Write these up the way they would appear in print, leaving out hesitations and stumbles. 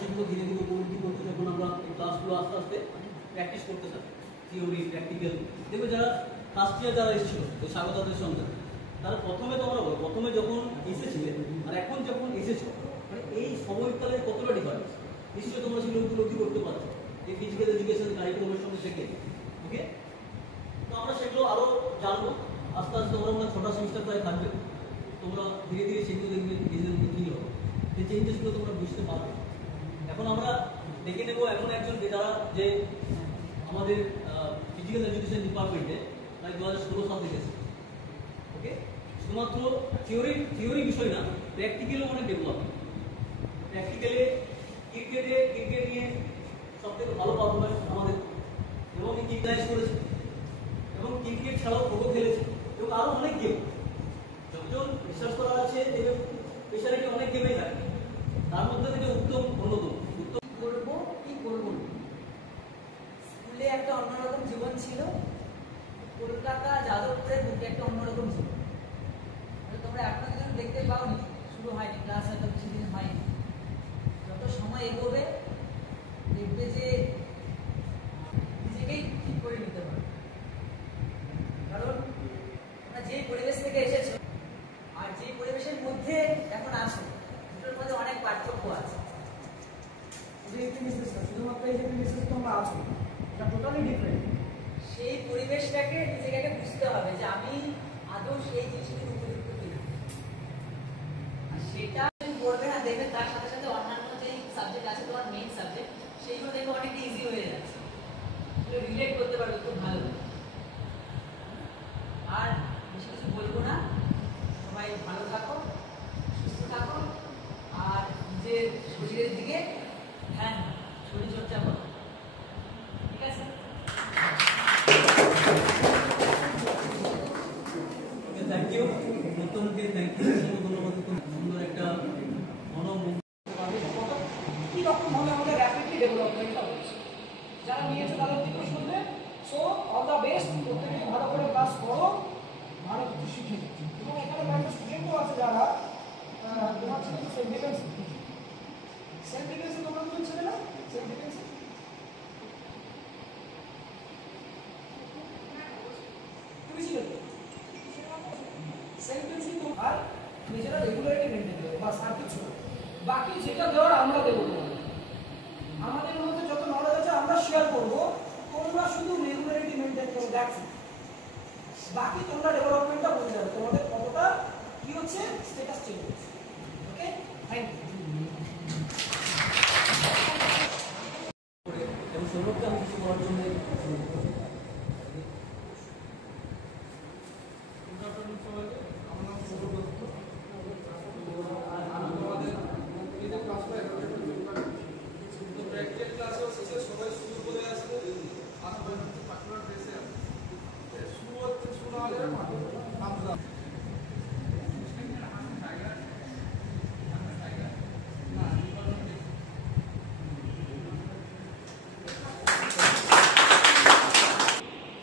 সেগুলো ধীরে ধীরে উপলব্ধি করতে যখন আমরা এই ক্লাসগুলো আস্তে আস্তে প্র্যাকটিস করতে থাকি, থিওরি প্র্যাকটিক্যাল, দেখবে যারা ফার্স্ট ইয়ার যারা এসেছিল ওই স্বাগতাদের সন্ধ্যা, তারা প্রথমে তোমরা প্রথমে যখন এসেছিলে আর এখন যখন এসেছো, মানে এই সময়কালে কতটা ডিফারেন্স নিশ্চয়ই তোমরা সেগুলো উপলব্ধি করতে পারছো এই ফিজিক্যাল এডুকেশন কারিকুলামের সঙ্গে থেকে। ওকে, তো আমরা সেগুলো আরও জানবো আস্তে আস্তে। তোমরা আমরা 6টা সেমিস্টার প্রায় থাকবে, তোমরা ধীরে ধীরে সেগুলো দেখবে নিজেদের মধ্যে কী হবে, সেই চেঞ্জেসগুলো তোমরা বুঝতে পারবে। এখন আমরা দেখে নেব এমন একজন যারা যে আমাদের ফিজিক্যাল এডুকেশন ডিপার্টমেন্টে প্রায় 2016 সাল থেকে এসেছে। ওকে, শুধুমাত্র থিওরি বিষয় না, প্র্যাকটিক্যালও অনেক ডেভেলপমেন্ট। প্র্যাকটিক্যালে ক্রিকেট নিয়ে সবথেকে ভালো পারফরমেন্স আমাদের, এবং ইন্টারনাইজ করেছে, এবং ক্রিকেট ছাড়াও খোখো খেলেছে, এবং আরও অনেক গেম যখন রিসার্চ করা আছে দেখবে স্পেশালিটি অনেক গেমেই থাকে, তার মধ্যে থেকে উত্তম অন্যতম। করবো কি করবো, স্কুলে একটা অন্যরকম জীবন ছিল, কলকাতা যাদবপুরের বুকে একটা অন্যরকম জীবন। তোমরা এখনো কিছু দেখতে পাওনি, শুরু হয়নি, ক্লাস হয়তো কিছুদিন হয়নি। যত সময় এগোবে দেখবে যে নিজেকেই ঠিক করে নিতে পারবে, কারণ তোমরা যে পরিবেশ থেকে এসেছো আর যে পরিবেশের মধ্যে এখন আসো দুটোর মধ্যে অনেক পার্থক্য আছে। শুধুমাত্র এই যে প্রিমিসেস তোমরা আছো, এটা টোটালি ডিফারেন্ট। সেই পরিবেশটাকে নিজেকে বুঝতে হবে যে আমি আদৌ সেই জিনিসটির উপযুক্ত কিনা, আর সেটা পড়বে না দেখবে তার সাথে সাথে অন্যান্য যেই সাবজেক্ট আছে তোমার মেইন সাবজেক্ট, সেইগুলো দেখবে অনেক ইজি হয়ে যাচ্ছে, রিলেট করতে পারবে খুব ভালো। আর বেশি কিছু বলবো না, সবাই ভালো থাকো, সুস্থ থাকো, আর নিজের শরীরের দিকে ধ্যান, শরীরচর্চা করো, ঠিক আছে? থ্যাংক ইউ নতুনকে, থ্যাংক ইউ, ধন্যবাদ। খুব সুন্দর একটা কি রকম ভাবে আমাদের র্যাপিডলি ডেভেলপমেন্টটা হচ্ছে, যারা নিয়েছে তাদের দিকে শুনবে। সো অল দ্য বেস্ট, প্রত্যেকে ভালো করে ক্লাস করো, ভালো কিছু শিখে। এবং এখানে কয়েকটা স্টুডেন্টও আছে যারা তোমার ছিল সেলফ ডিফেন্সে তোমরা কিছু ছিল না, সেলফ ডিফেন্সে তুমি ছিল সেলফ ডিফেন্সে আর নিজেরা রেগুলারিটি মেনটেন করবে, বাস আর কিছু না। বাকি যেটা দেওয়ার আমরা দেবো, আমাদের মধ্যে যত নলেজ আছে আমরা শেয়ার করবো, তোমরা শুধু রেগুলারিটি মেনটেন করো, দেখো বাকি তোমরা ডেভেলপমেন্টটা বুঝে যাবে তোমাদের কতটা কি হচ্ছে, স্ট্যাটাস চেঞ্জ হচ্ছে। ওকে, থ্যাংক ইউ। এবং সৌরভকে আমি কিছু বলার জন্য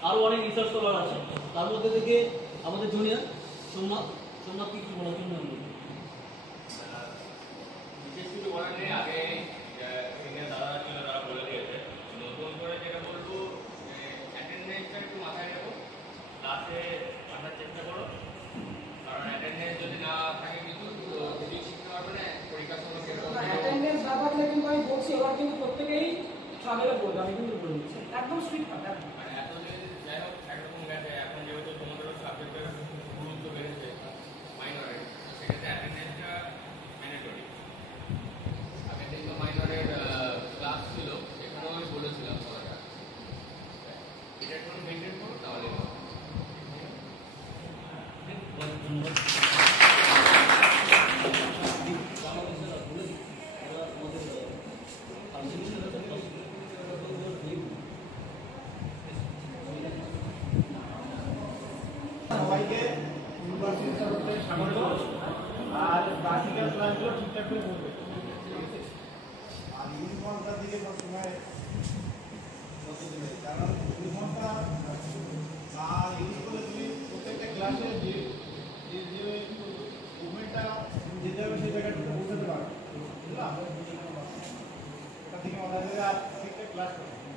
আরও অনেক রিসার্চ করার আছে, তার মধ্যে থেকে আমাদের জুনিয়র সোমনাথ কি বলার জন্য বিশেষ কিছু বলার নেই। আগে দাদা ছিল তারা বলে দিয়েছে, নতুন করে যেটা বলবো অ্যাটেন্ডেন্সটা একটু মাথায় নেবো, ক্লাসে আসার চেষ্টা করো, কারণ অ্যাটেন্ডেন্স যদি না থাকে কিন্তু কিছু শিখতে পারবে না, পরীক্ষার সময় সেরকম অ্যাটেন্ডেন্স না থাকলে কিন্তু আমি বলছি এবার কিন্তু প্রত্যেকেই ট্রাভেলে বলবে, আমি কিন্তু বলে দিচ্ছি একদম স্ট্রিক্ট থাকে। মানে এত যে যাই হোক একরকম গেছে, এখন যেহেতু তোমাদেরও সাবজেক্টের গুরুত্ব বেড়েছে মাইনরের, সেক্ষেত্রে অ্যাটেন্ডেন্সটা ম্যান্ডেটরি। আগে কিন্তু মাইনরের ক্লাস ছিল, এখানেও আমি বলেছিলাম সবাইটা এটা একটু মেনটেন করো, তাহলে সবাইকে ইউনিভার্সিটির তরফ থেকে স্বাগত। আর প্র্যাকটিক্যাল ক্লাসগুলো ঠিকঠাক করে করবে, আর ইউনিফর্মটার দিকে সবসময় নজর দেবে, কারণ ইউনিফর্মটা না ইউজ করে তুমি প্রত্যেকটা ক্লাসে যে মুভমেন্টটা যেতে হবে সেই জায়গাটা বোঝাতে পারবে, বুঝলাম? থেকে ওনাদের আর ঠিকঠাক ক্লাস করবে